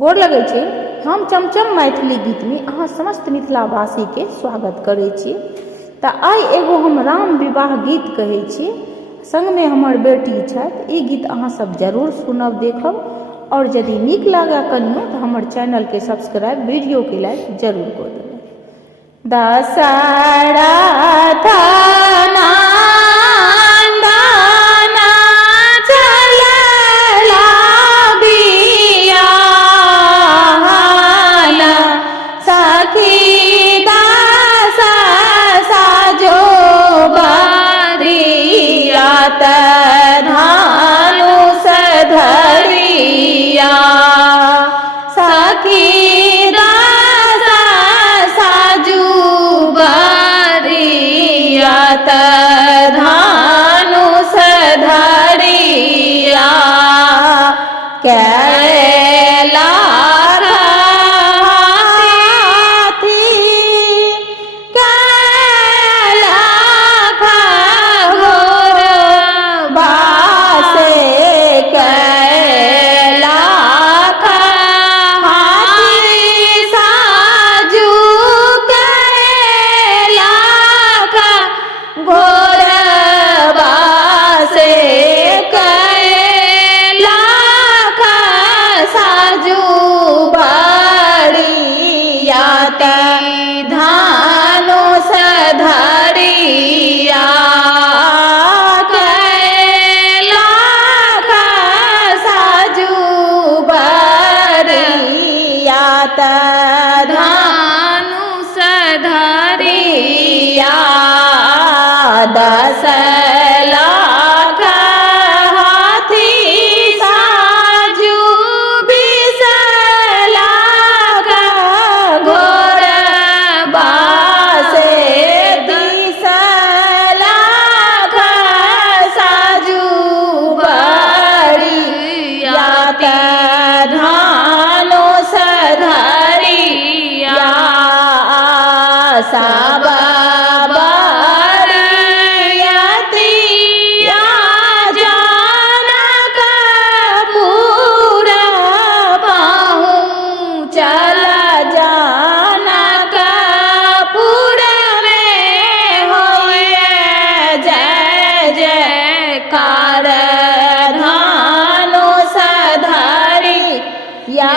गोर लगै छी। हम चमचम मैथिली गीत में अहाँ समस्त मिथिलावासी के स्वागत करै छी। तऽ आइ एगो हम राम विवाह गीत कहै छी, संग में हमर बेटी छथि। ई गीत अहाँ सब जरूर सुनब, देखब, और यदि नीक लागे कनियो तो हमर चैनल के सब्सक्राइब, वीडियो के लाइक जरूर कऽ देबै। दशरथ धनुष धरिया सखी दास साजू बरिया धनुष धरिया कैला धनुष धरिया कैलाख साजू बरिया धनुष धरिया दस लाख हाथी साजू 20 लाख घोड़ बासे 30 लाख साजू बरिया धनुष धरिया सब बरियतिया जनकपुर पहुँचल। जनकपुर में होए जय जयकार धनुष धरिया